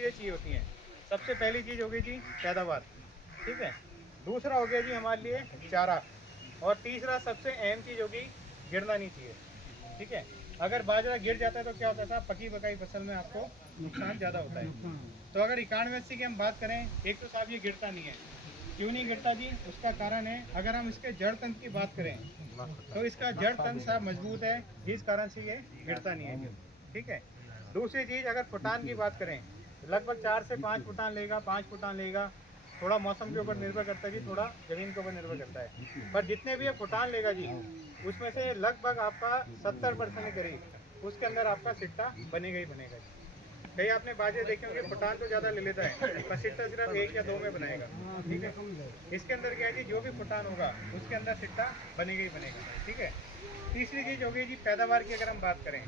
चीज़ें चाहिए होती हैं। सबसे पहली चीज़ होगी जी पैदावार, ठीक है। दूसरा हो गया जी हमारे लिए चारा, और तीसरा सबसे अहम चीज़ होगी गिरना नहीं चाहिए, ठीक है। अगर बाजरा गिर जाता है तो क्या होता है साहब, पकी पकाई फसल में आपको नुकसान ज़्यादा होता है। तो अगर 9180 की हम बात करें, एक तो साहब ये गिरता नहीं है। क्यों नहीं गिरता जी, उसका कारण है, अगर हम इसके जड़ तंत्र की बात करें तो इसका जड़ तंत्र साहब मजबूत है, जिस कारण से ये गिरता नहीं है, ठीक है। दूसरी चीज़, अगर फुटान की बात करें, लगभग 4 से 5 फुटान लेगा, 5 फुटान लेगा। थोड़ा मौसम के ऊपर निर्भर करता है जी, थोड़ा ज़मीन के ऊपर निर्भर करता है। पर जितने भी ये फुटान लेगा जी, उसमें से लगभग आपका 70% के करीब उसके अंदर आपका सिट्टा बनेगा ही बनेगा जी। कई आपने बाजे देखे होंगे, फुटान तो ज़्यादा ले लेता है पर सिट्टा सिर्फ 1 या 2 में बनाएगा, ठीक है। इसके अंदर क्या है जी, जो भी फुटान होगा उसके अंदर सिट्टा बनेगा ही बनेगा, ठीक है। तीसरी चीज़ होगी जी पैदावार की। अगर हम बात करें,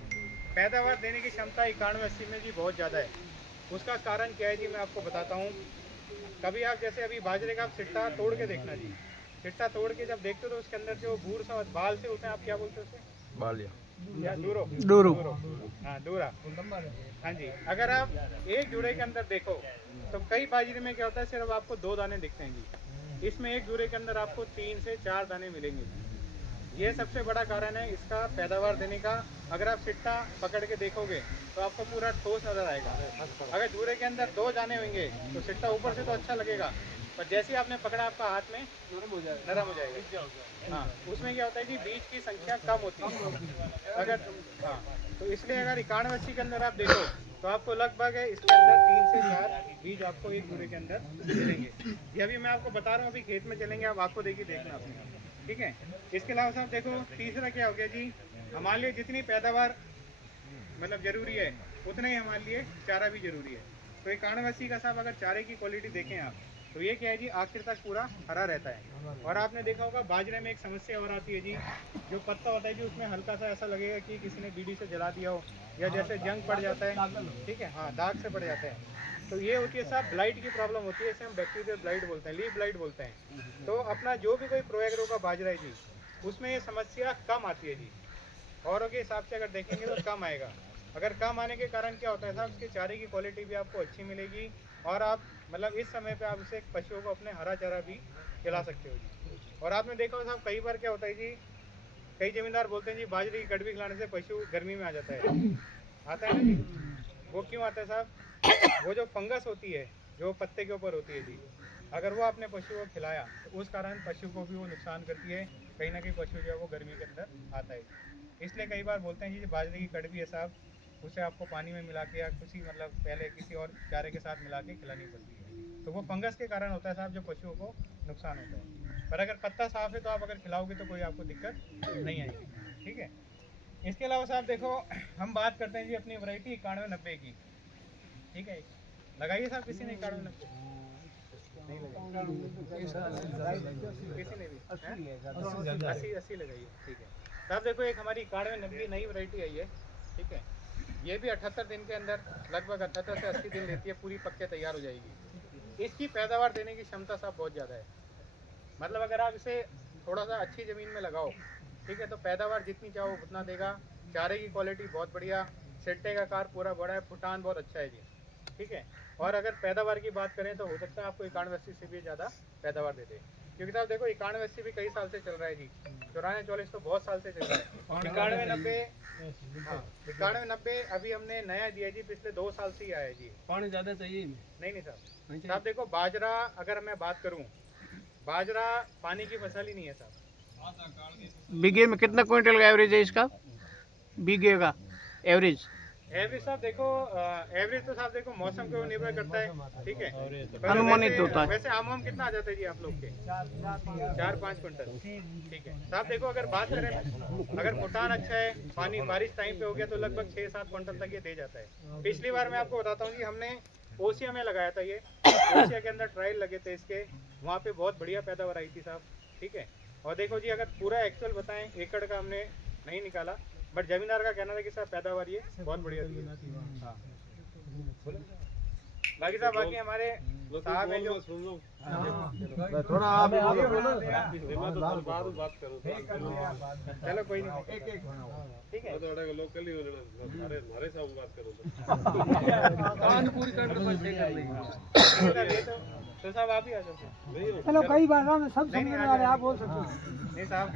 पैदावार देने की क्षमता 9180 में जी बहुत ज़्यादा है। उसका कारण क्या है जी, मैं आपको बताता हूँ। कभी आप जैसे अभी बाजरे का आप सिट्टा तोड़ के देखना जी, सिट्टा तोड़ के जब देखते हो तो उसके अंदर जो बूर सा बाल से होते हैं, आप क्या बोलते हो उसे, बालिया या दूरो, डूरू। हाँ दूरा, हाँ जी। अगर आप एक जुड़े के अंदर देखो तो कई बाजरे में क्या होता है, सिर्फ आपको 2 दाने दिखते हैं जी। इसमें एक जुड़े के अंदर आपको 3 से 4 दाने मिलेंगे। ये सबसे बड़ा कारण है इसका पैदावार देने का। अगर आप सिट्टा पकड़ के देखोगे तो आपको पूरा ठोस नजर आएगा। अगर जूरे के अंदर 2 दाने होंगे तो सिट्टा ऊपर से तो अच्छा लगेगा, पर जैसे ही आपने पकड़ा आपका हाथ में नरम हो जाएगा। हाँ, उसमें क्या होता है जी, बीज की संख्या कम होती है। अगर हाँ, तो इसलिए अगर 9180 के अंदर आप देखो तो आपको लगभग है इसके अंदर 3 से 4 बीज आपको एक जूरे के अंदर मिलेंगे। ये अभी मैं आपको बता रहा हूँ, अभी खेत में चलेंगे, आप आंखों देखिए, देखना आपने, ठीक है। इसके अलावा साहब देखो, तीसरा क्या हो गया जी, हमारे लिए जितनी पैदावार मतलब ज़रूरी है उतना ही हमारे लिए चारा भी ज़रूरी है। तो 9180 का साहब अगर चारे की क्वालिटी देखें आप, तो ये क्या है जी, आखिर तक पूरा हरा रहता है। और आपने देखा होगा बाजरे में एक समस्या और आती है जी, जो पत्ता होता है जी उसमें हल्का सा ऐसा लगेगा कि किसी ने बीड़ी से जला दिया हो, या जैसे जंग पड़ जाता है, ठीक है, हाँ दाग से पड़ जाते हैं। तो ये होती है साहब ब्लाइट की प्रॉब्लम होती है, इसे हम बैक्टीरियल ब्लाइट बोलते हैं, लीफ ब्लाइट बोलते हैं। तो अपना जो भी कोई प्रोएग्रो का बाजरा है जी, उसमें ये समस्या कम आती है जी। औरों के हिसाब से अगर देखेंगे तो कम आएगा। अगर कम आने के कारण क्या होता है साहब, उसके चारे की क्वालिटी भी आपको अच्छी मिलेगी, और आप मतलब इस समय पे आप उसे पशुओं को अपने हरा चारा भी खिला सकते हो जी। और आपने देखा हो साहब, कई बार क्या होता है जी, कई जमींदार बोलते हैं जी बाजरे की कड़वी खिलाने से पशु गर्मी में आ जाता है। आता है ना जी, वो क्यों आता है साहब, वो जो फंगस होती है जो पत्ते के ऊपर होती है जी, अगर वो अपने पशु को खिलाया तो उस कारण पशु को भी वो नुकसान करती है। कहीं ना कहीं पशु जो है वो गर्मी के अंदर आता है जी। इसलिए कई बार बोलते हैं जी बाजरे की कड़वी है साहब, उसे आपको पानी में मिला के या किसी मतलब पहले किसी और चारे के साथ मिला के खिलानी पड़ती है। तो वो फंगस के कारण होता है साहब, जो पशुओं को नुकसान होता है। पर अगर पत्ता साफ है तो आप अगर खिलाओगे तो कोई आपको दिक्कत नहीं आएगी, ठीक है। इसके अलावा साहब देखो, हम बात करते हैं जी अपनी वैरायटी 9190 की, ठीक है। लगाइए साहब, किसी ने 9190 नहीं लगाई, किसी ने भी 80 लगाइए, ठीक है। साहब देखो, एक हमारी 9190 नई वैरायटी आई है, ठीक है। ये भी 78 दिन के अंदर, लगभग 78 से 80 दिन लेती है, पूरी पक के तैयार हो जाएगी। इसकी पैदावार देने की क्षमता साहब बहुत ज़्यादा है। मतलब अगर आप इसे थोड़ा सा अच्छी ज़मीन में लगाओ, ठीक है, तो पैदावार जितनी चाहो उतना देगा। चारे की क्वालिटी बहुत बढ़िया, सिट्टे का आकार पूरा बड़ा है, फुटान बहुत अच्छा है जी, ठीक है। और अगर पैदावार की बात करें तो हो सकता है आपको 9180 से भी ज़्यादा पैदावार दे दे, क्योंकि साहब देखो 9180 भी कई साल से चल रहा है जी, 94-44 तो बहुत साल से चल रहा है। 9190, हाँ 9190 अभी हमने नया दिया जी, पिछले 2 साल से ही आया जी। पानी ज़्यादा चाहिए? नहीं साहब, साहब देखो बाजरा अगर मैं बात करूँ, बाजरा पानी की फसल ही नहीं है साहब। बीघे में कितना क्विंटल का एवरेज है इसका? बीघे का एवरेज? एवरेज साहब देखो, एवरेज तो साहब देखो मौसम के ऊपर निर्भर करता है, ठीक है। पर अनुमानित होता है। वैसे आम कितना आ जाता है जी आप लोग के? 4-5 क्विंटल, ठीक है। साहब देखो, अगर बात करें, अगर फुटान अच्छा है, पानी बारिश टाइम पे हो गया तो लगभग 6-7 क्विंटल तक ये दे जाता है। पिछली बार मैं आपको बताता हूँ जी, हमने ओसिया में लगाया था ये, ओसिया के अंदर ट्रायल लगे थे इसके, वहाँ पे बहुत बढ़िया पैदावार आई थी साहब, ठीक है। और देखो जी, अगर पूरा एक्चुअल बताएं, एकड़ का हमने नहीं निकाला, बट जमींदार का कहना था कि साहब पैदावार ये बहुत बढ़िया थी। हाँ, बाकी साहब बाकी हमारे साहब है जो थोड़ा आप बात करो चलो कोई नहीं ठीक है लोकल ही हमारे साथ बात करो तो साहब आप ही आ जाओ चलो कई बार सब समझने वाले आप बोल सकते हो नहीं साहब